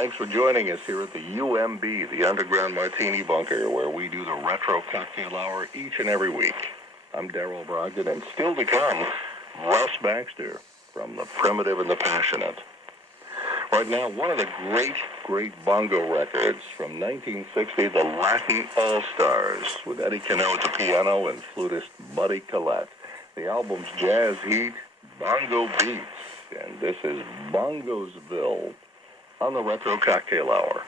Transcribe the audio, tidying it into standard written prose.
Thanks for joining us here at the UMB, the Underground Martini Bunker, where we do the Retro Cocktail Hour each and every week. I'm Darrell Brogdon, and still to come, Russ Baxter from The Primitive and the Passionate. Right now, one of the great bongo records from 1960, the Latin All-Stars, with Eddie Cano at the piano and flutist Buddy Collette. The album's Jazz Heat, Bongo Beats, and this is Bongosville on the Retro Cocktail Hour.